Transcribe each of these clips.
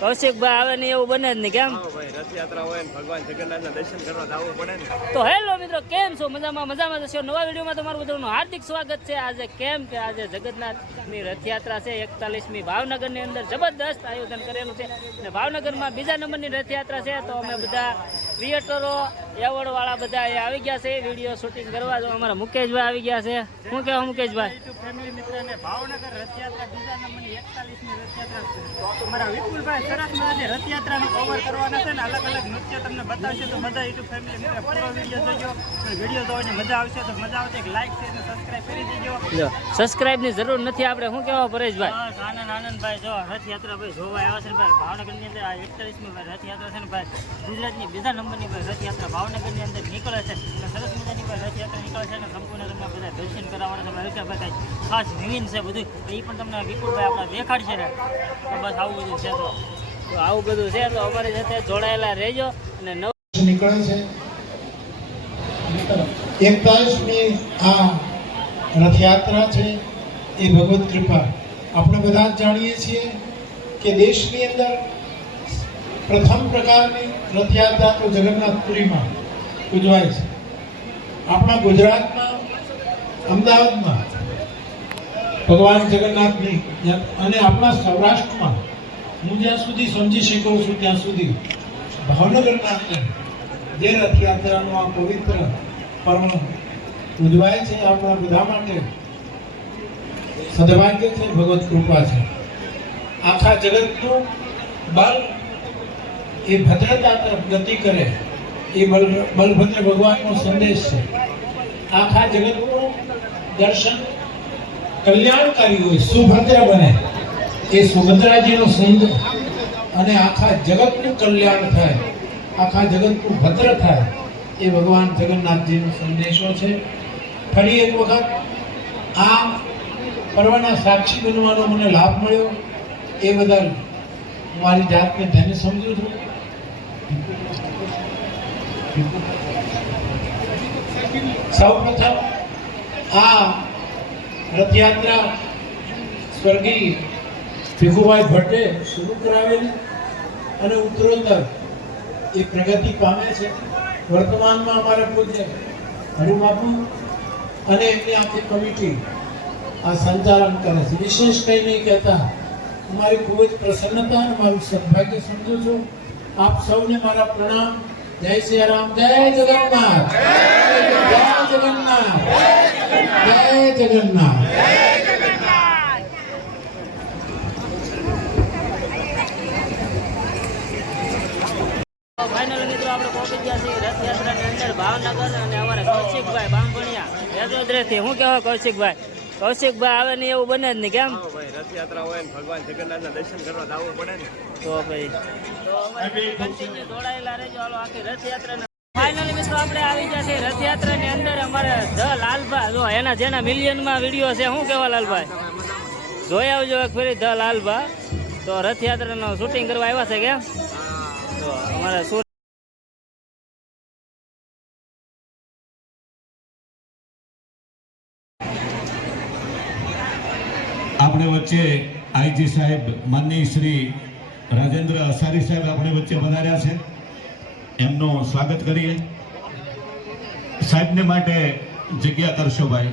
કૌશિકભાઈ આવે ને એવું બને જ નહીં કેમ? રથયાત્રા હોય ને ભગવાન જગન્નાથના દર્શન કરવા જવું પડે ને. તો હેલો મિત્રો, કેમ છો? મજામાં જશો. નવા વિડીયોમાં તમારું બધાનું હાર્દિક સ્વાગત છે. આજે કેમ કે આજે જગન્નાથની રથયાત્રા છે. 41મી ભાવનગરની અંદર જબરદસ્ત આયોજન કરેલું છે અને ભાવનગરમાં બીજા નંબરની રથયાત્રા છે. તો અમે બધા ક્રિએટરો એવોર્ડ વાળા બધા અહીંયા આવી ગયા છે વિડીયો શૂટિંગ કરવા. જો અમારા મુકેશભાઈ આવી ગયા છે. શું કહેવા મુકેશભાઈ? ફેમિલી મિત્રને ભાવનગર રથયાત્રા બીજા નંબરની 41મી રથયાત્રા અમારા વિપુલભાઈ સરસમાં આજે રથયાત્રાનું કવર કરવાના છે ને અલગ અલગ નૃત્ય તમને બતાવશે. તો બધા યુટ્યુબ ફેમિલી મિત્ર પૂરો વિડીયો જોજો. વિડીયો જોઈને મજા આવશે તો મજા આવશે. એક લાઈક શેર અને સબસ્ક્રાઇબ કરી દેજો. સબસ્ક્રાઇબની જરૂર નથી. આપણે શું કહેવા પરેશભાઈ? બસ આનંદભાઈ જો રથયાત્રા ભાઈ જોવા આવ્યા છે ને ભાઈ ભાવનગરની અંદર આ 41મી રથયાત્રા છે ને ભાઈ ગુજરાતની બીજા નંબરની ભાઈ રથયાત્રા ભાવનગરની અંદર નીકળે છે અને સરસ મજાની ભાઈ રથયાત્રા નીકળે છે અને સંપૂર્ણ તમને બધા દર્શન કરાવવાના છે. ભાઈ ખાસ નવીન છે બધું એ પણ તમને વિપુલભાઈ આપણા દેખાડશે ને. તો બસ આવું બધું છે. તો આવું બધું છે તો અમારી સાથે જોડાયેલા રહેજો. અને નીકળે છે 41મી આ રથયાત્રા છે એ ભગવત કૃપા. આપણે બધા જ જાણીએ છીએ કે દેશની અંદર પ્રથમ પ્રકારની રથયાત્રા તો જગન્નાથપુરીમાં ઉજવાય છે. આપણા ગુજરાતમાં અમદાવાદમાં ભગવાન જગન્નાથની અને આપણા સૌરાષ્ટ્રમાં હું જ્યાં સુધી સમજી શકું છું ત્યાં સુધી ભાવનગરના અંદર જે રથયાત્રાનું આ પવિત્ર પર્વ ઉજવાય છે આપણા બધા માટે સદભાગ્ય છે, ભગવત કૃપા છે. આખા જગતનું બળ એ ભદ્રતા તરફ ગતિ કરે એ બલભદ્ર ભગવાનનો સંદેશ છે. આખા જગતનું દર્શન કલ્યાણકારી હોય, સુભદ્ર બને એ સુભદ્રાજીનો સંદેશ અને આખા જગતનું કલ્યાણ થાય, આખા જગતનું ભદ્ર થાય એ ભગવાન જગન્નાથજીનો સંદેશો છે. ફરી એક વખત આ પર્વના સાક્ષી બનવાનો મને લાભ મળ્યો એ બદલ મારી જાતને ધન્ય સમજું છું. સૌપ્રથમ આ રથયાત્રા સ્વર્ગીય ભીખુભાઈ ભટ્ટે શરૂ કરાવેલી અને ઉત્તરોત્તર એ પ્રગતિ પામે છે. વર્તમાનમાં અમારા પૂજ્ય હરિબાપુ અને એમની આખી કમિટી આ સંચાલન કરે છે. વિશેષ કંઈ નહીં કહેતા મારી ખૂબ જ પ્રસન્નતા અને મારું સદભાગ્ય સમજું છું. આપ સૌને મારા પ્રણામ. જય શ્રી રામ, જય જગન્નાથ, જય જગન્નાથ, જય જગન્નાથ. ફાઇનલ મિત્રો આપણે પહોંચી ગયા છીએ રથયાત્રાની અંદર ભાવનગર અને અમારા કૌશિકભાઈ બામભણિયા યાદોદરેથી. શું કહેવા કૌશિકભાઈ? કૌશિકભાઈ આવે ને એવું બને જ નહીં કેમ? ભાઈ રથયાત્રા હોય ને ભગવાન જગન્નાથના દર્શન કરવા જવું પડે ને. તો ભાઈ તો અમારી કન્ટિન્યુ જોડાયેલા રહેજો. હાલો આખી રથયાત્રા ફાઇનલી મિત્રો આપણે આવી ગયા છે રથયાત્રાની અંદર. અમારે ધ લાલભા જો એના જેના મિલિયનમાં વિડીયો છે. શું કહેવા લાલભાઈ? જોઈ આવજો એક ફરી ધ લાલભા. તો રથયાત્રાનું શૂટિંગ કરવા આવ્યા છે કેમ? તો અમારે શું આપણે વચ્ચે આઈજી સાહેબ માનનીય શ્રી રાજેન્દ્ર અસારી સાહેબ આપણે વચ્ચે પધાર્યા છે. એમનું સ્વાગત કરીએ. સાહેબને માટે જગ્યા કરશો ભાઈ.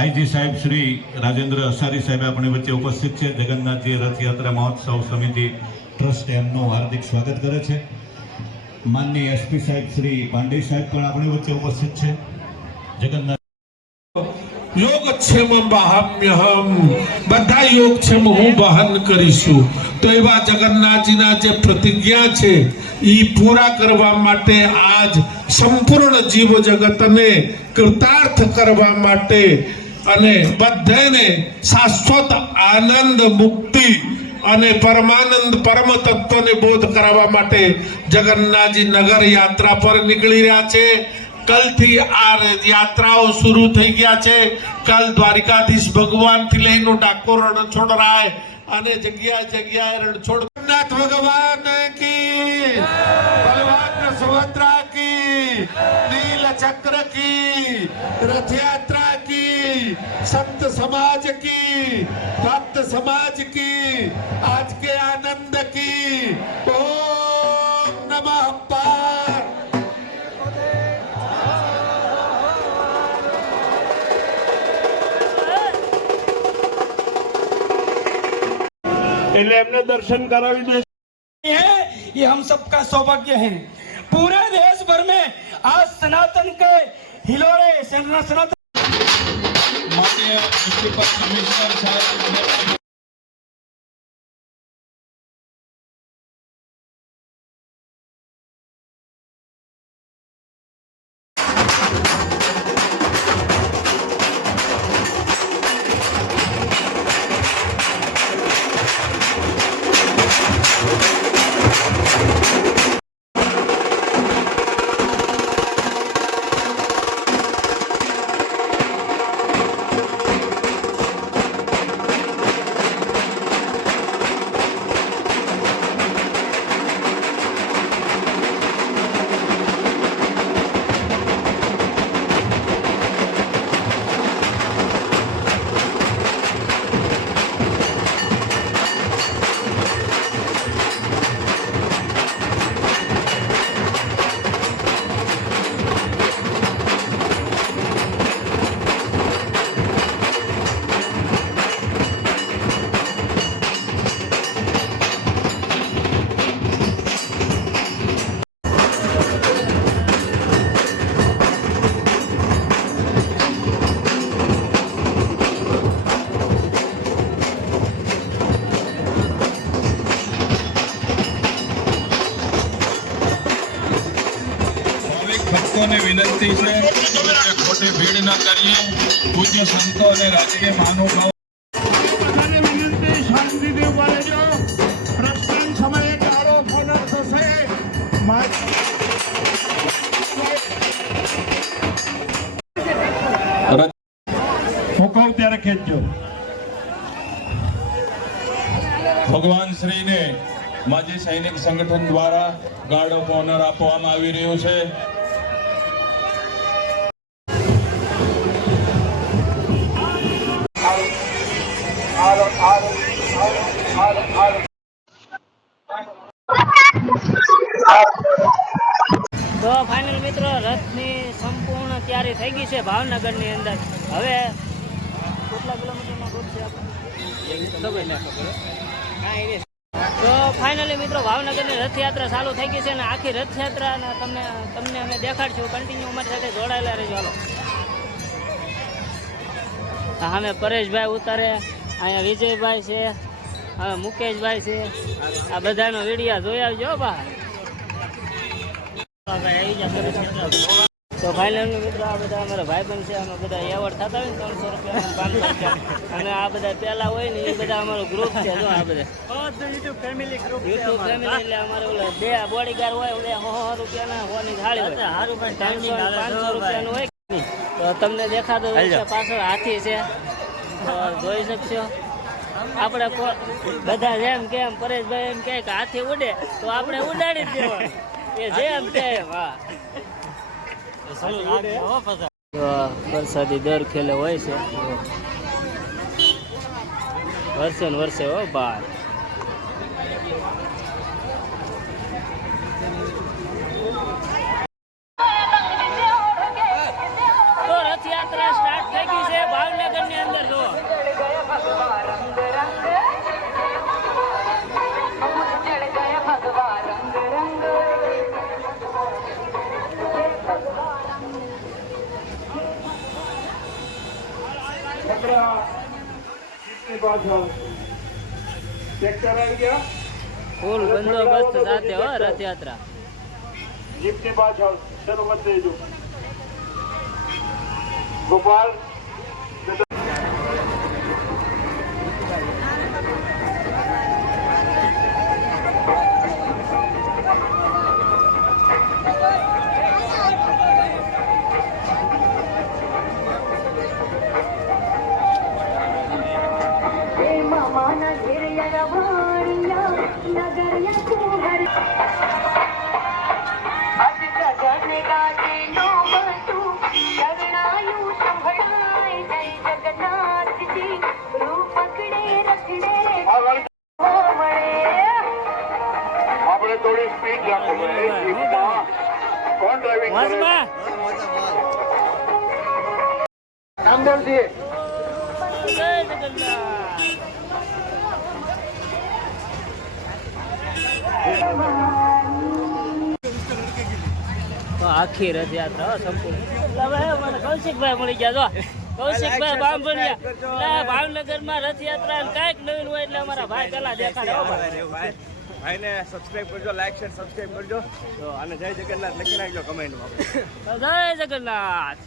આઈજી સાહેબ શ્રી રાજેન્દ્ર અસારી સાહેબ આપણી વચ્ચે ઉપસ્થિત છે. જગન્નાથજી રથયાત્રા મહોત્સવ સમિતિ ટ્રસ્ટ એમનું હાર્દિક સ્વાગત કરે છે. માનનીય એસપી સાહેબ શ્રી પાંડે સાહેબ પણ આપણી વચ્ચે ઉપસ્થિત છે. જગન્નાથ યોગક્ષેમ બાહમ્યહમ, બધા યોગક્ષેમ હું વહન કરીશું. તો એવા જગન્નાથજીના જે પ્રતિજ્ઞા છે એ પૂરા કરવા માટે આજ સંપૂર્ણ જીવ જગતને કૃતાર્થ કરવા માટે અને બધાને શાશ્વત આનંદ, મુક્તિ અને પરમાનંદ પરમ તત્વને બોધ કરાવવા માટે જગન્નાથજી નગર યાત્રા પર નીકળી રહ્યા છે. કલથી આ યાત્રાઓ શરૂ થઈ ગયા છે. કલ દ્વારિકાધીશ ભગવાનથી લઈને ડાકોર રણછોડરાય અને જગ્યાએ જગ્યાએ રણછોડ નાથ ભગવાન કી, બલભદ્ર સુભદ્રા કી, નીલ ચક્ર કી, રથયાત્રા કી. संत समाज की, भक्त समाज की, आज के आनंद की। ओम नमः पार्थ। એટલે એમને દર્શન કરાવી દે है ये हम सबका सौभाग्य है। पूरे देश भर में आज सनातन के हिलोरे सनातन माननीय म्युनिसिपल कमिश्नर साहब ભક્તોને વિનંતી છે કે ખોટી ભીડ ન કરીએ. પૂજ્ય સંતો અને રાજકીય મહાનુભાવો વિનંતી શાંતિથી ઉભા રહેજો. પ્રસ્થાન સમયે ગાળો ફોનર થશે. હું કહું ત્યારે ખેંચજો. ભગવાન શ્રીને માજી સૈનિક સંગઠન દ્વારા ગાર્ડ ઓફ ઓનર આપવામાં આવી રહ્યું છે. તો ફાઇનલ મિત્રો રથની સંપૂર્ણ તૈયારી થઈ ગઈ છે ભાવનગરની અંદર. હવે કેટલા કિલોમીટરનો રૂટ છે તો ફાઇનલી મિત્રો ભાવનગરની રથયાત્રા ચાલુ થઈ ગઈ છે અને આખી રથયાત્રાના તમને અમે દેખાડશું. કન્ટિન્યુ અમારી સાથે જોડાયેલા રહેજો. હાલો સામે પરેશભાઈ ઉતારે, અહીંયા વિજયભાઈ છે, હવે મુકેશભાઈ છે. આ બધાનો વિડીયો જોઈ આવજો બા. તો ફાઇનલ મિત્રો આ બધા અમારા ભાઈબંધ છે. અમે બધા એવોર્ડ થતા હોય ને 300 રૂપિયા 500 રૂપિયા અને આ બધા પહેલા હોય ને એ બધા અમારું ગ્રુપ છે. જો આ બધા યુટ્યુબ ફેમિલી એટલે અમારે ઓલા 2 બોડીગાર્ડ હોય, ઓલે 100 રૂપિયાના હોવાની થાળી હોય, 500 રૂપિયાનું હોય. તો તમને દેખાતો હોય પાછળ હાથી છે, તો જોઈ શકશો. આપણે બધા જેમ કેમ પરેશભાઈ એમ કહે કે હાથી ઉડે તો આપણે ઉડાડી જ દેવા. એ જેમ તેમ. હા વરસાદી દર ખેલે હોય છે વર્ષે ને વર્ષે. હો ભાઈ તો રથયાત્રા સ્ટાર્ટ થઈ ગઈ છે ભાવનગર ની અંદર. જો ફૂલ બંદોબસ્ત સાથે હો રથયાત્રા. જીપની પાછળ શરૂ કરી દેજો. ગોપાલ जगन्नाथ જય જગન્નાથ. તો આખી રથયાત્રા હો, સંપૂર્ણ. એટલે હવે મને કૌશિકભાઈ મળી ગયા. જો કૌશિકભાઈ બામભણિયા. એટલે ભાવનગરમાં રથયાત્રા ને કાંઈક નવીન હોય એટલે અમારા ભાઈ પેલા દેખાડે. હો ભાઈ. ભાઈને સબસ્ક્રાઇબ કરજો, લાઈક શેર સબસ્ક્રાઇબ કરજો. તો અને જય જગન્નાથ લખી નાખજો કમેન્ટમાં. તો જય જગન્નાથ.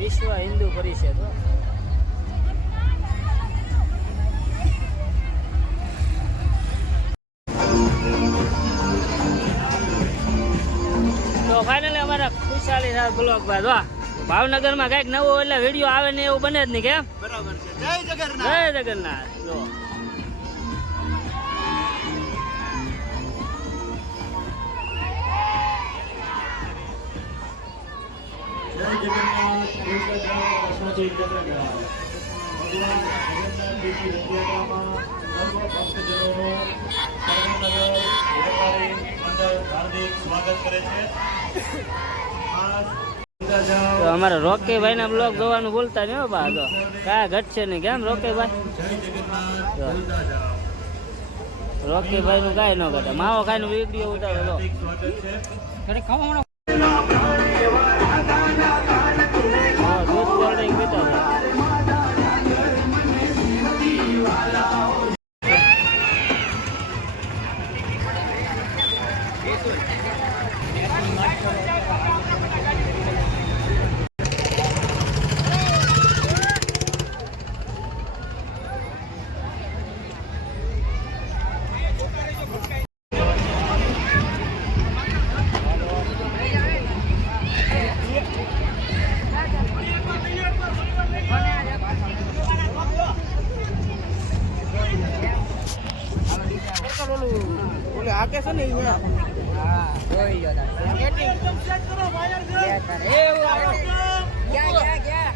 વિશ્વ હિન્દુ પરિષદ. તો ફાઇનલી અમારા ખુશાલી સાહેબ બ્લોગ બાદ ભાવનગરમાં કઈક નવું એટલે વિડીયો આવે ને એવું બને જ નહીં. કેમ? બરાબર છે. જય જગન્નાથ. જય જગન્નાથ. જો તો અમારા રોકેભાઈ ના બ્લોગ જોવાનું ભૂલતા નહીં હો બા. તો કાંઈ ઘટશે નહીં. કેમ રોકેભાઈ? રોકેભાઈ નું કાંઈ ન ઘટે. માવો ખાઈ નું વિડીયો ઉતારો તો દૂધ કોલ્ડ ડ્રિંક પીતો હતો. આકે છે ને અહીંયા જોઈ જો સેટિંગ સેટ કરો વાયર છે એ ગયા ગયા ગયા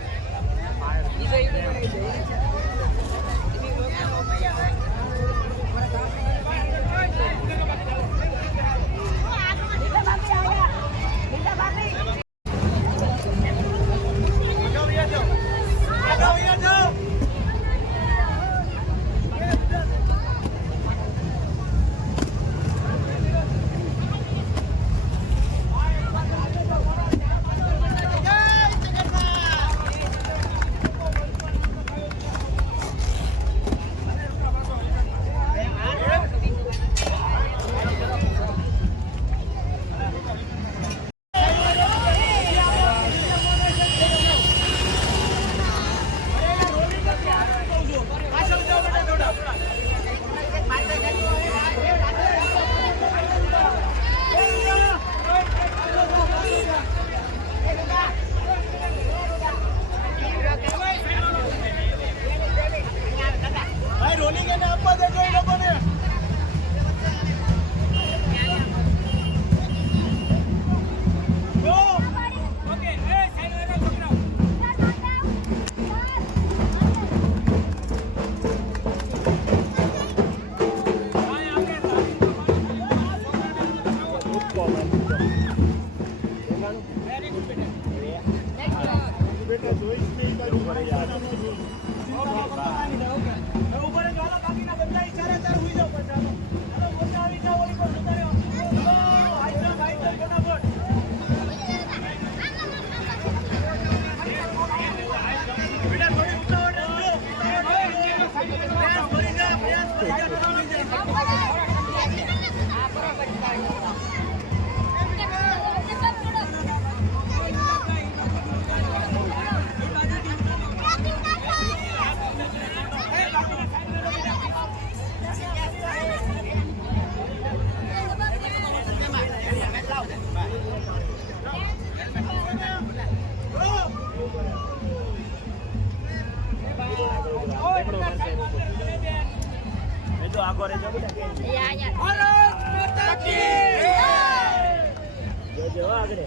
જોજો આગળ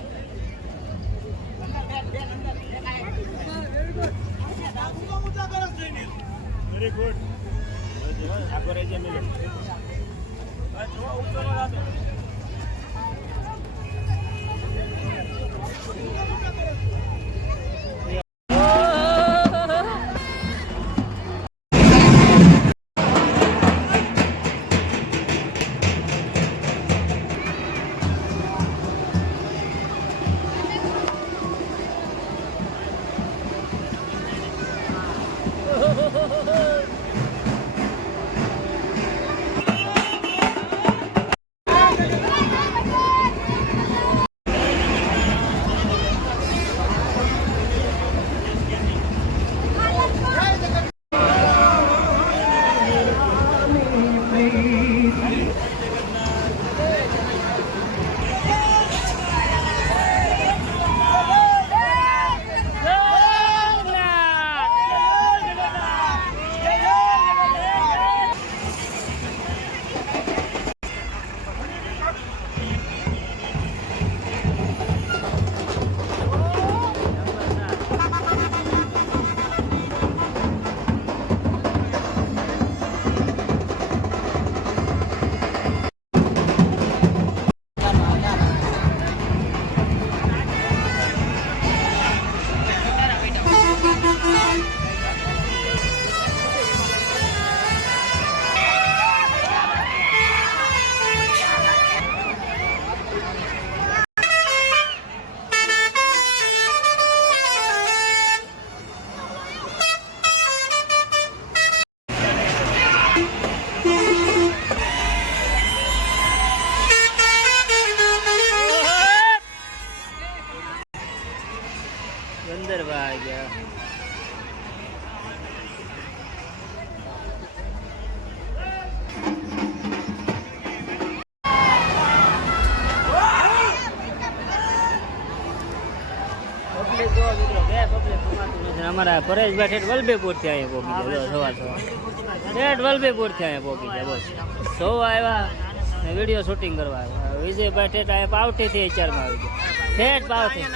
વેરી ગુડ આગળ રહેજે મિલે જો ઊંચો ન રાતો ગંદરભાઈ ગયા પબ્લિક જો મિત્રો બે પબ્લિક અમારા પરેશભાઈ ઠેઠ વલભીપુર થી અહીંયા પહોંચી ગયા સવાર ઠેઠ વલભીપુર થી અહીંયા પહોંચી ગયા બસ જોવા આવ્યા વિડીયો શૂટિંગ કરવા આવ્યા વિજયભાઈ ઠેઠ અહીંયા પાવઠી થી વિચારમાં આવી ગયા ઠેઠ પાવઠી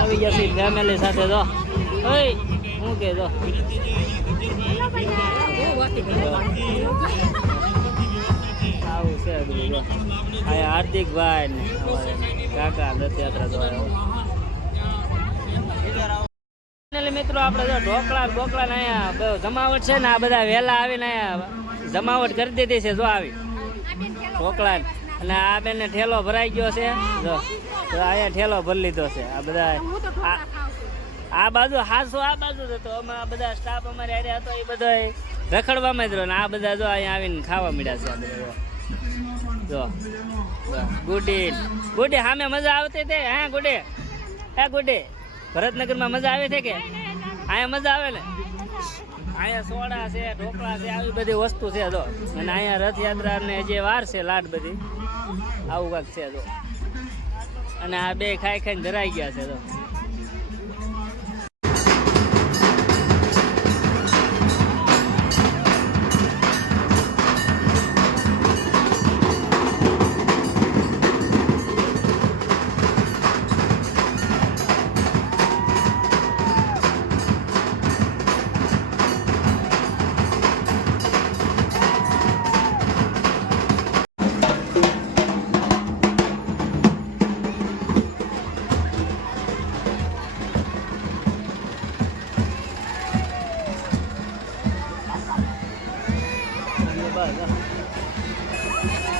આવી ગયા છે ફેમિલી સાથે તો ઓય હું કે જો આવું છે બધું જો આ હાર્દિકભાઈ ને કાકા રથયાત્રા જો આવ્યો મિત્રો આપણે જો ઢોકળા બોકળા ને અહીંયા જમાવટ છે ને આ બધા વહેલા આવીને અહીંયા જમાવટ કરી દીધી છે જો આવી ઢોકળા અને આ બેને ઠેલો ભરાઈ ગયો છે જો અહીંયા ઠેલો ભરી લીધો છે આ બધા આ બાજુ હાસો આ બાજુ હતો અમારા બધા સ્ટાફ અમારે હારે હતો એ બધા રખડવામાં જ રહ્યો ને આ બધા જો અહીંયા આવીને ખાવા મળ્યા છે આ બધા જો ગુડી ગુડી સામે મજા આવતી હતી હા ગુડી હે ગુડી ભરતનગરમાં મજા આવે છે કે અહીંયા મજા આવે ને, અહીંયા સોડા છે, ઢોકળા છે, આવી બધી વસ્તુ છે તો. અને અહીંયા રથયાત્રાને જે વાર છે લાટ બધી આવું કાંક છે તો. અને આ બે ખાઈ ખાઈને ધરાઈ ગયા છે તો. બસ